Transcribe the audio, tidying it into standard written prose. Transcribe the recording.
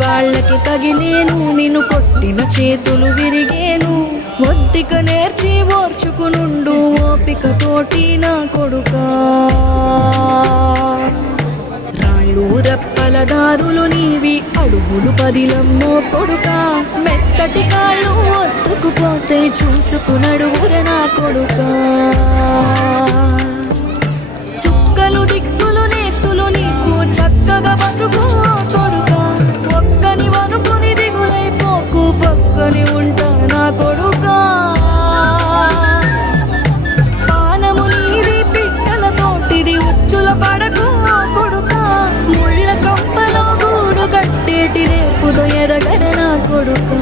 వాళ్ళకి తగిలేను, నిన్ను కొట్టిన చేతులు విరిగేను. ఒద్దిక నేర్చి ఓర్చుకునుండు ఓపిక తోటి నా కొడుకా. రాళ్ళు రప్పల దారులు నీవి, అడుగులు పదిలమ్మో కొడుకా. మెత్తటి కాళ్ళు ఒత్తుకుపోతే చూసుకునడువుర నా కొడుకా. చుక్కలు దిక్కులు నేస్తులు నీకు చక్కగా బతుకు కొడుకా. ఒక్కని వనుకుని దిగులైపోకు, పక్కని ఉంటా నా కొడుకా. పానము నీది పిట్టల తోటిది, ఉచ్చుల పడకు కొడుకా. ముళ్ళ కంపలో గూడు కట్టేటి రేపుతో ఎదగర నా కొడుకా.